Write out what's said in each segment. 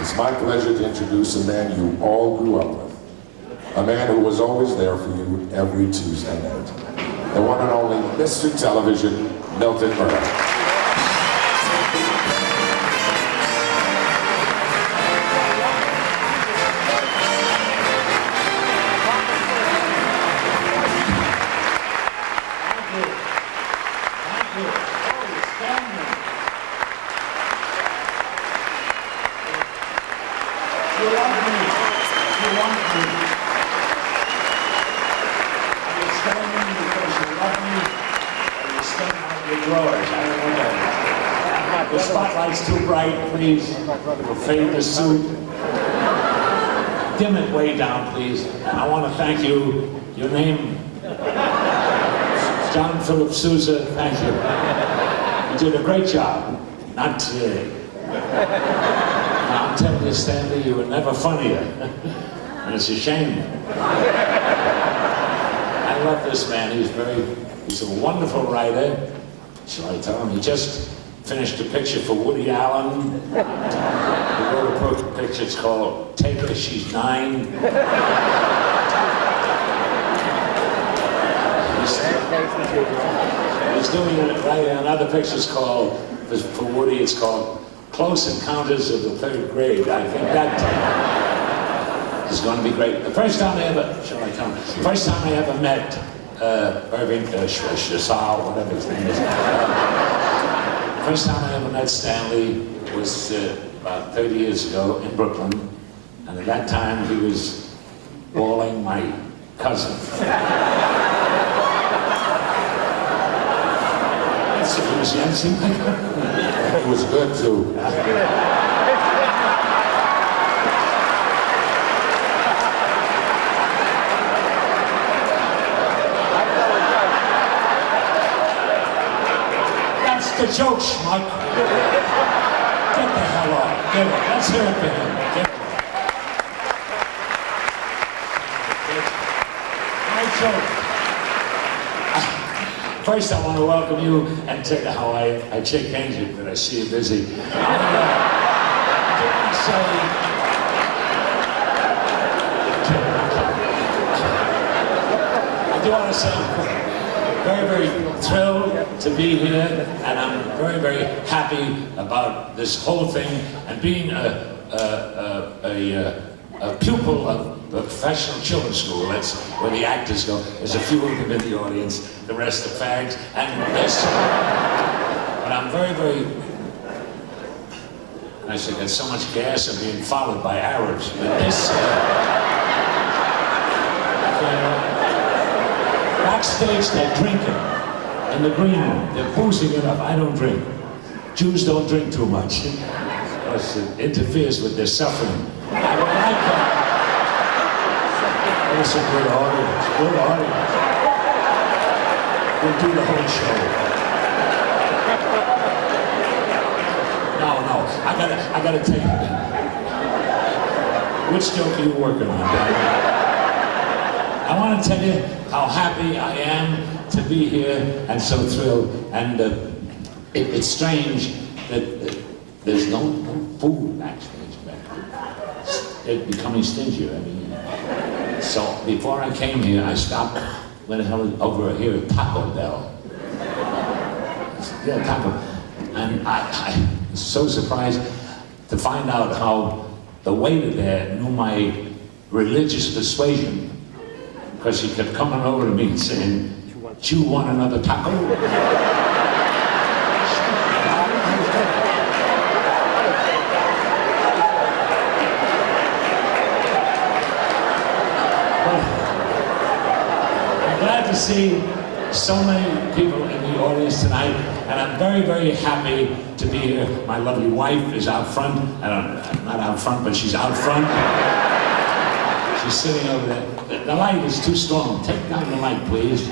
It's my pleasure to introduce a man you all grew up with. A man who was always there for you every Tuesday night. The one and only Mr. Television, Milton Berle. The spotlight's too bright, please. We'll fade the suit. Dim it way down, please. I want to thank you. Your name? John Philip Sousa, thank you. You did a great job. Not today. Now, I'm telling you, Stanley, you were never funnier. And it's a shame. I love this man. He's a wonderful writer. Shall I tell him? He just finished a picture for Woody Allen. He wrote a picture, it's called Take Her, She's 9. He's doing another picture's called, for Woody, it's called Close Encounters of the Third Grade. I think that is going to be great. The first time I ever, shall I come? The first time I ever met Irving Shasal, whatever his name is. First time I ever met Stanley was about 30 years ago in Brooklyn, and at that time he was bawling my cousin. It was Jensen. It was good too. The joke, schmuck. Get the hell off. Get it. Let's hear it for him. Get it. My joke. First, I want to welcome you and tell you how I shake hands with you, but I see you're busy. I do want to say, very, very thrilled to be here, and I'm very, very happy about this whole thing, and being a pupil of the professional children's school. That's where the actors go. There's a few of them in the audience, the rest are fags, and this. But I'm very, very, I said, there's so much gas and being followed by Arabs. But this, backstage, they're drinking. In the green room, they're boozing it up. I don't drink. Jews don't drink too much. Because it interferes with their suffering. I would like that. It was a good audience. Good audience. We'll do the whole show. No, I gotta take it. Which joke are you working on? I want to tell you how happy I am to be here and so thrilled. And it's strange that there's no food backstage back there. They're becoming stingier. I mean, so before I came here, I stopped, went over here at Taco Bell. Yeah, Taco. And I was so surprised to find out how the waiter there knew my religious persuasion. Because he kept coming over to me and saying, "Do you want another taco?" I'm glad to see so many people in the audience tonight, and I'm very, very happy to be here. My lovely wife is out front. Not out front, but she's out front. She's sitting over there. The light is too strong. Take down the light, please.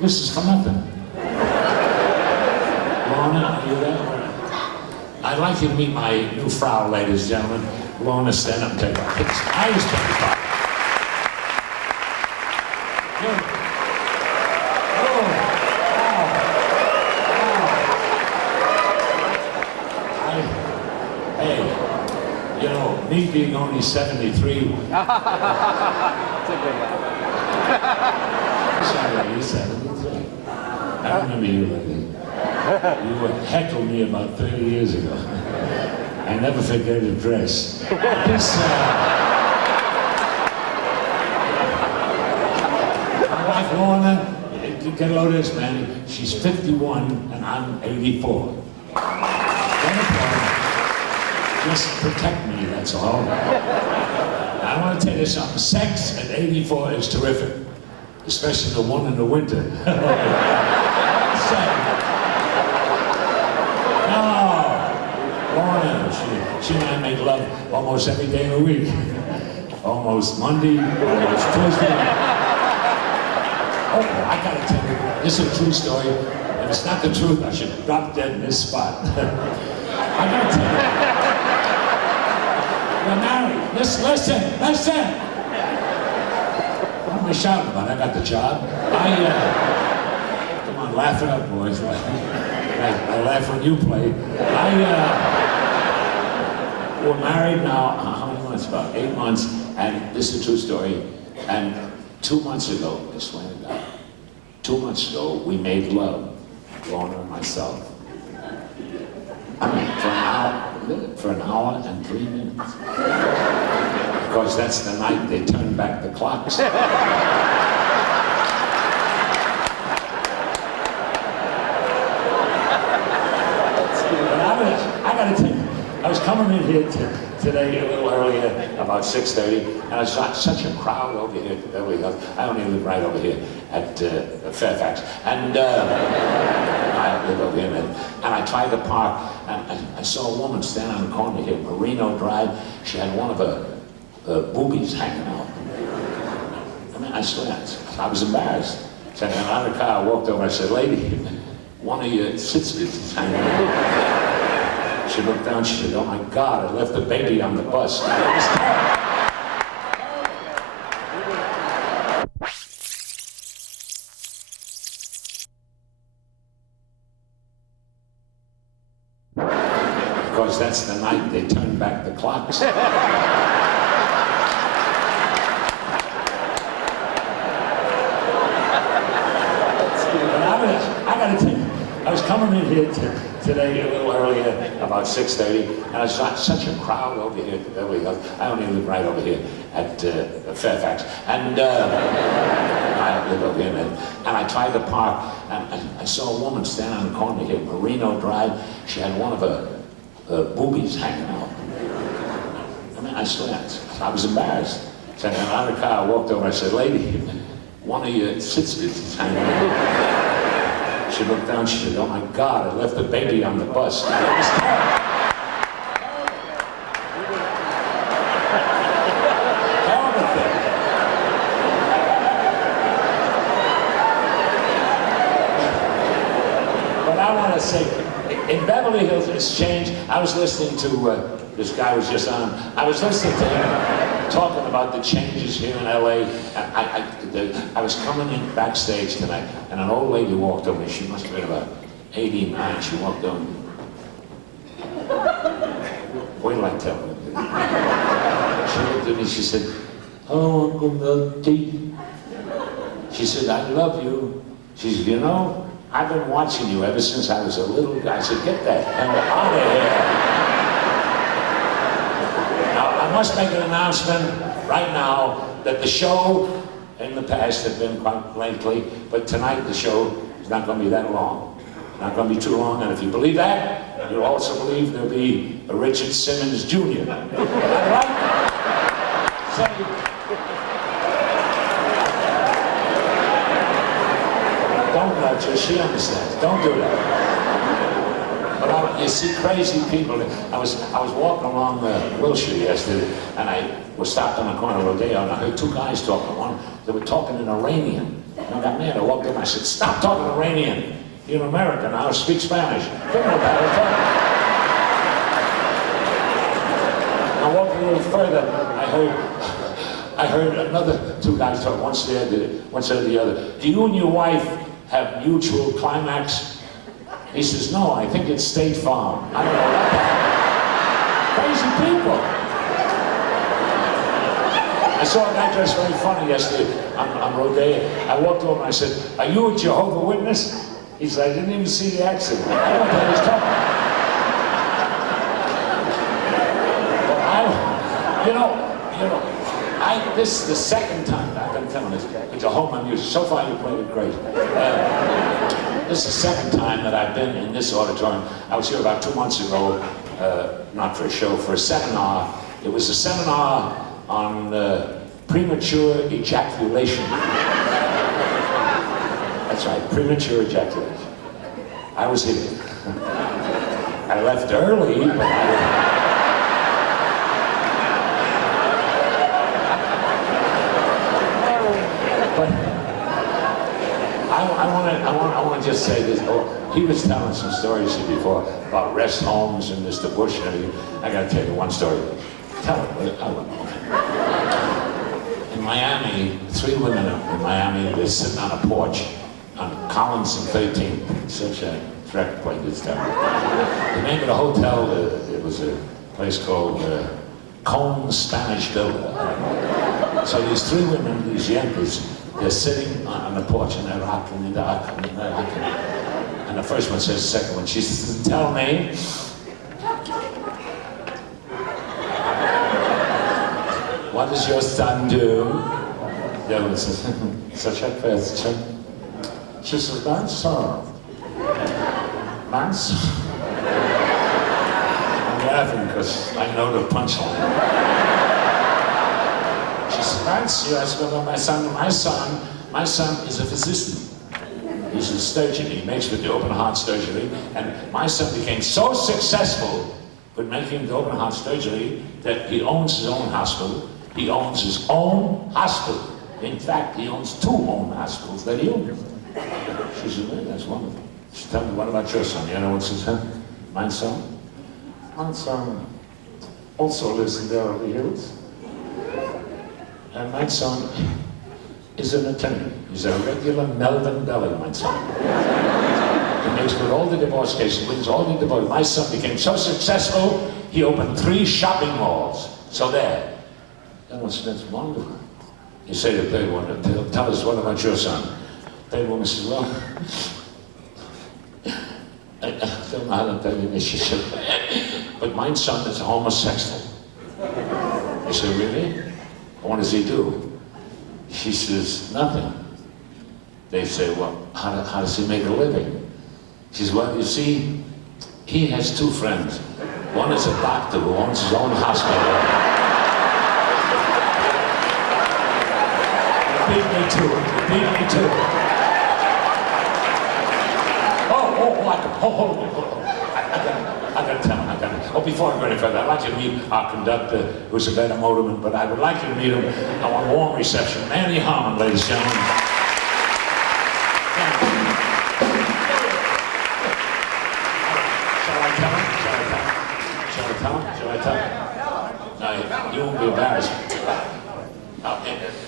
This is for nothing. Lorna, are you there? I'd like you to meet my new Frau, ladies and gentlemen. Lorna, stand up and take our kids. I was 25. Good. Hey, you know, Me being only 73. That's a good one. Sorry, you're 73. I remember you, lady. You heckled me about 30 years ago. I never forget a dress. This, my wife Lorna, you get a load of this, man. She's 51 and I'm 84. Just protect me, that's all. I want to tell you something. Sex at 84 is terrific, especially the one in the winter. No, Lorna, she and I make love almost every day of the week. Almost Monday, almost Tuesday. Oh, I gotta tell you, this is a true story. If it's not the truth, I should drop dead in this spot. I gotta tell you. We're married. Listen. What am I shouting about? I got the job. Come on, laugh it up, boys. I laugh when you play. We're married now, how many months? About 8 months, and this is a true story. And 2 months ago, I swear to God, 2 months ago, we made love, Lorna and myself. I mean, for an hour and 3 minutes. Of course, that's the night they turned back the clocks. But I gotta tell you, I was coming in here today a little earlier, about 6:30, and I saw such a crowd over here at Beverly Hills. I only live right over here at Fairfax. And I live over here, and I tried to park, and I saw a woman standing on the corner here, Merino Drive. She had one of her boobies hanging out. I mean, I swear, I was embarrassed. So I got out of the car, I walked over, I said, lady, one of your tits is hanging out. She looked down, she said, oh my God, I left the baby on the bus. It was terrible. Of course, that's the night they turned back the clocks. But I gotta tell you, I was coming in here today a little earlier, about 6:30, and I saw such a crowd over here at Beverly Hills. I only live right over here at Fairfax. And I live over here, and I tried to park, and I saw a woman standing on the corner here, Merino Drive. She had one of her boobies hanging out. I mean, I swear, I was embarrassed. So I got out of the car, I walked over, I said, lady, one of your tits is hanging out. She looked down, she said, oh my God, I left the baby on the bus. It was terrible. Terrible thing. But I want to say, in Beverly Hills, it's changed. I was listening to, this guy was just on, I was listening to him talking about the changes here in LA. I was coming in backstage tonight, and an old lady walked over me. She must have been about 89. She walked over. Wait till I tell her. She looked at me, she said, hello, Uncle Milty. She said, I love you. She said, you know, I've been watching you ever since I was a little guy. I said, get that hell out of here. Now, I must make an announcement right now that the show in the past have been quite lengthy, but tonight the show is not going to be that long. Not going to be too long, and if you believe that, you'll also believe there'll be a Richard Simmons Jr. Is that right? Don't nudge her, she understands. Don't do that. But you see crazy people. I was walking along Wilshire yesterday, and I was stopped on the corner of Rodeo, and I heard two guys talking. One, they were talking in Iranian. And I got mad. I walked in, and I said, stop talking Iranian. You're an American now, speak Spanish. Think about it. I walked a little further, I heard another two guys talk. One said the other, do you and your wife have mutual climax? He says, no, I think it's State Farm. I don't know what that is. Crazy people. I saw a guy dressed very funny yesterday on Rodeo. I walked over and I said, "Are you a Jehovah's Witness?" He said, "I didn't even see the accent." I don't know what he was talking about. This is the second time I've been telling this. It's a home music. So far, you played it great. This is the second time that I've been in this auditorium. I was here about 2 months ago, not for a show, for a seminar. It was a seminar on premature ejaculation. That's right, premature ejaculation. I was here. I left early, but I want to just say this. He was telling some stories here before about rest homes and Mr. Bush and everything. I got to tell you one story. Tell it. I don't know. In Miami, 3 women in Miami, they're sitting on a porch on Collins and 13th. Such a track play this time. The name of the hotel, it was a place called Cone Spanish Villa. So these 3 women, these Yankees, they're sitting on the porch and they're rocking and they're rocking and they're rocking. And the first one says the second one, she says, "Tell me, what does your son do?" The other one says, "Such a question." She says, "My son. I'm laughing because I know the punchline. She says, "You ask about my son. My son is a physician. He's a surgeon. He makes with the open heart surgery. And my son became so successful with making the open heart surgery that he owns his own hospital. He owns his own hospital. In fact, he owns 2 own hospitals that he owns." She said, "Man, that's wonderful." She told me, "What about your son?" You know what she said? My son also lives in Beverly Hills. And my son is an attorney. He's a regular Milton Berle, my son. He makes with all the divorce cases, wins all the divorce. My son became so successful, he opened 3 shopping malls. So there. And I said, "That's wonderful." You say to the third one, "Tell us, what about your son?" The third woman says, "Well, I don't know how to tell you this." She said, "But my son is homosexual." I said, "Really? What does he do?" She says, "Nothing." They say, "Well, how does he make a living?" She says, "Well, you see, he has 2 friends. One is a doctor who owns his own hospital." You beat me to it. You beat me to it. I gotta tell him. Oh, before I go any further, I'd like you to meet our conductor, who's a better motorman, but I would like you to meet him. I want a warm reception. Manny Harmon, ladies and gentlemen. Shall I tell him? No, you won't be embarrassed.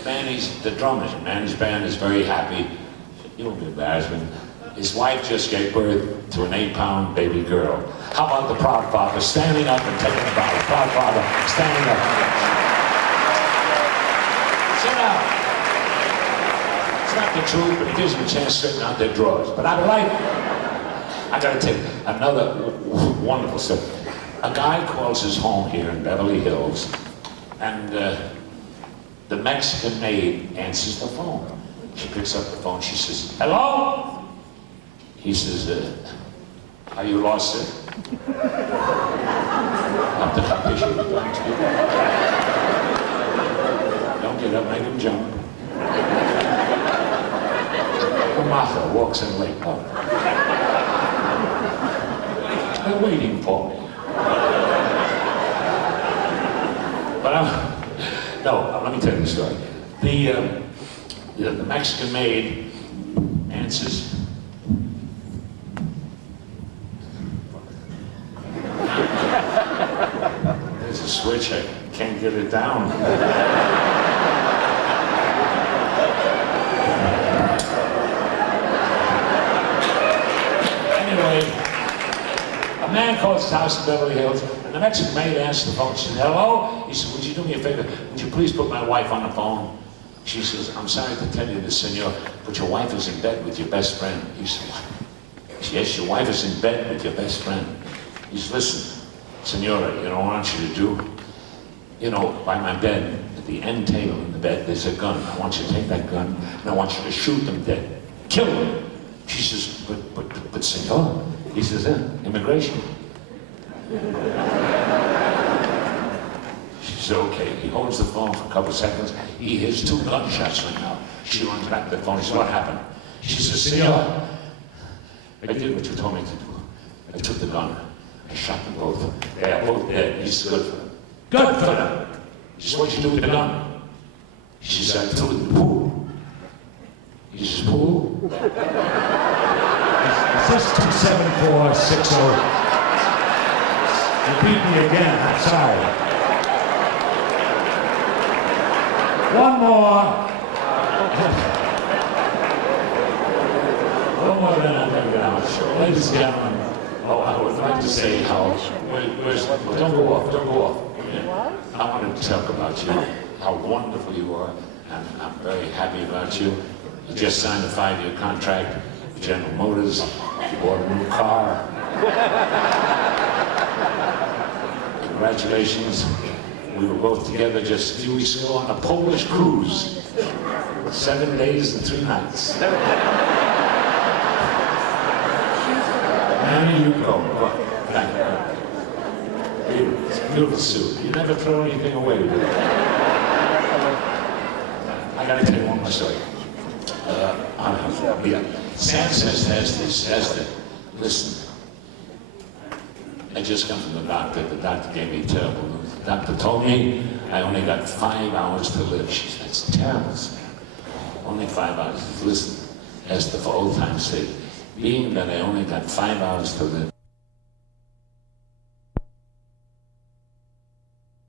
Manny's the drummer. Manny's band is very happy. You won't be embarrassed. His wife just gave birth to an 8-pound baby girl. How about the proud father standing up and taking a bow? Proud father standing up. Sit down. It's not the truth, but it gives them a chance to straighten out their drawers. But I gotta tell you another wonderful stuff. A guy calls his home here in Beverly Hills, and the Mexican maid answers the phone. She picks up the phone, she says, "Hello?" He says, "Are you lost, sir?" Up the top issue. Don't get up, make him jump. Martha walks in late. Oh. They're waiting for me. But no, let me tell you the story. The Mexican maid answers. There's a switch, I can't get it down. Anyway, A man calls his house in Beverly Hills, and the Mexican maid answers the phone. She says, hello? He says, would you do me a favor? Would you please put my wife on the phone? She says, I'm sorry to tell you this, senor, but your wife is in bed with your best friend. He says, what? Yes, your wife is in bed with your best friend. He says, listen, senora, you know what I want you to do? You know, by my bed, at the end table in the bed, there's a gun. I want you to take that gun, and I want you to shoot them dead. Kill them. She says, but senor. He says, immigration. She says, okay. He holds the phone for a couple seconds. He hears 2 gunshots ring out. She runs back to the phone. He says, what happened? She says, senor, I did what you told me to do. I took the gun. I shot them both. They are both dead. He says, good for them. Good for them. He says, what'd you do with the gun? She says, I threw it in the pool. He says, pool? It's 27460. You beat me again. I'm sorry. One more. One more, then I'm going to get out. Ladies and gentlemen, I would like to say how, don't go off. Yeah. I want to talk about you, how wonderful you are, and I'm very happy about you. You just signed a 5-year contract with General Motors. You bought a new car. Congratulations. We were both together just a few weeks ago on a Polish cruise. 7 days and 3 nights. There you go. Thank you. Beautiful suit. You never throw anything away with it. I gotta tell you one more story. Sam says this. Listen, I just come from the doctor. The doctor gave me terrible news. The doctor told me I only got 5 hours to live. She said, that's terrible, Sam. Only 5 hours. Listen, as the for old time's sake, being that I only got 5 hours to live,